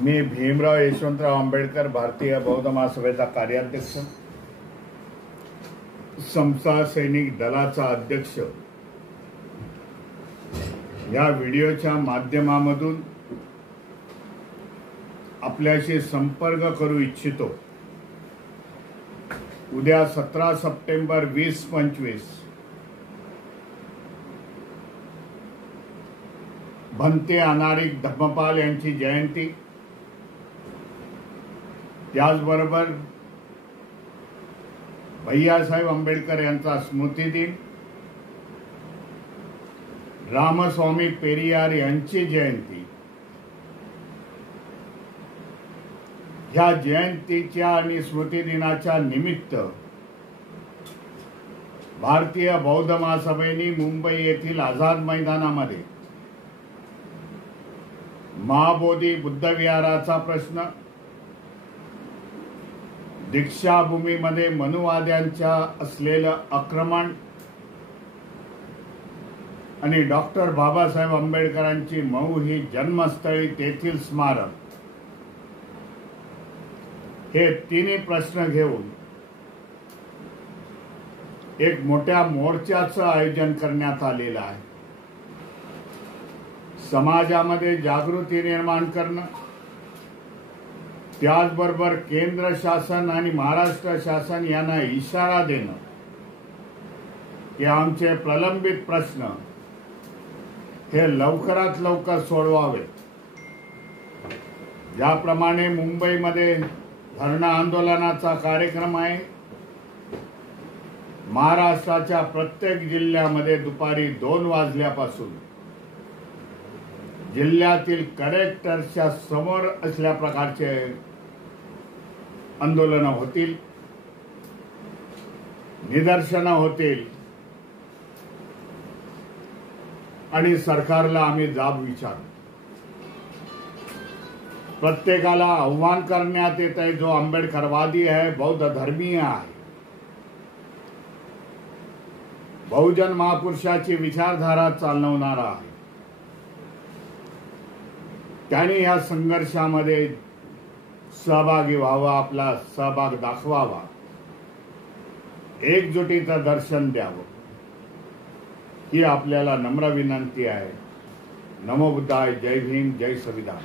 मी भीमराव यशवंतराव आंबेडकर भारतीय बौद्ध महासभेचा कार्याध्यक्ष, समता सैनिक दलाचा अध्यक्ष या व्हिडिओच्या माध्यमामधून आपल्याशी संपर्क करू इच्छितो। उद्या 17 सप्टेंबर 2025 भंते अनारिक धम्मपाल यांची जयंती, त्याचबरोबर भैयासाहेब आंबेडकर यांचा स्मृती दिन, रामस्वामी पेरियार यांची जयंती। ह्या जयंतीच्या आणि स्मृती दिनाच्या निमित्त भारतीय बौद्ध महासभेने मुंबई येथील आझाद मैदानामध्ये महाबोधी बुद्ध विहाराचा प्रश्न, दीक्षाभूमीमध्ये मनुवाद्यांच्या असलेलं आक्रमण आणि डॉक्टर बाबासाहेब आंबेडकरांची मऊ ही जन्मस्थळी तेथील स्मारक, हे तिन्ही प्रश्न घेऊन एक मोठ्या मोर्चाचं आयोजन करण्यात आलेलं आहे। समाजामध्ये जागृती निर्माण करणं, त्याचबरोबर केंद्र शासन आणि महाराष्ट्र शासन यांना इशारा देणं की आमचे प्रलंबित प्रश्न हे लवकरात लवकर सोडवावेत। ज्याप्रमाणे मुंबईमध्ये धरणं आंदोलनाचा कार्यक्रम आहे, महाराष्ट्राच्या प्रत्येक जिल्ह्यामध्ये दुपारी 2 वाजल्यापासून जिल्ह्यातील कलेक्टरच्या समोर असल्या प्रकारचे आंदोलन होतील, निदर्शनं होतील आणि सरकारला आम्ही जाब विचारू। प्रत्येकाला आव्हान करण्यात येत आहे, जो आंबेडकरवादी आहे, बौद्ध धर्मीय आहे, बहुजन महापुरुषाची विचारधारा चालवणारा आहे, त्यांनी या संघर्षामध्ये सहभागी व्हावा, आपला सहभाग दाखवावा, एकजुटीचं दर्शन द्यावं, ही आपल्याला नम्र विनंती आहे। नमो बुद्धाय, जय भीम, जय संविधान।